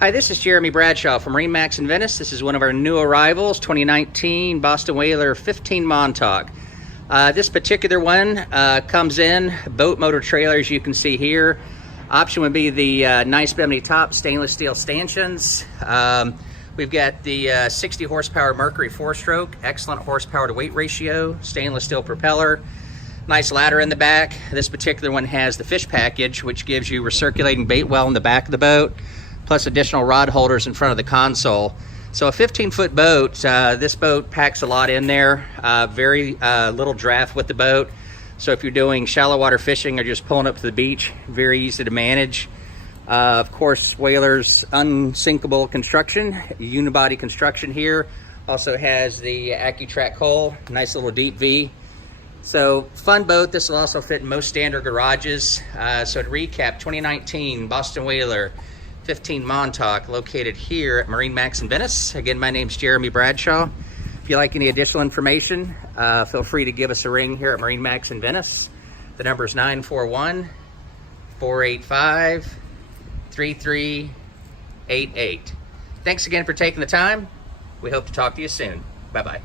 Hi, this is Jeremy Bradshaw from MarineMax in Venice. This is one of our new arrivals, 2019 Boston Whaler 15 Montauk. This particular one comes in boat motor trailer, as you can see here. Option would be the nice bimini top stainless steel stanchions. We've got the 60 horsepower Mercury 4-stroke, excellent horsepower to weight ratio, stainless steel propeller, nice ladder in the back. This particular one has the fish package, which gives you recirculating bait well in the back of the boat, plus additional rod holders in front of the console. So a 15-foot boat, this boat packs a lot in there, very little draft with the boat. So if you're doing shallow water fishing or just pulling up to the beach, very easy to manage. Of course, Whaler's unsinkable construction, unibody construction here. Also has the AccuTrack hull, nice little deep V. So fun boat. This will also fit in most standard garages. So to recap, 2019 Boston Whaler 15 Montauk, located here at MarineMax in Venice. Again, my name's Jeremy Bradshaw. If you like any additional information, feel free to give us a ring here at MarineMax in Venice. The number is 941-485-3388. Thanks again for taking the time. We hope to talk to you soon. Bye-bye.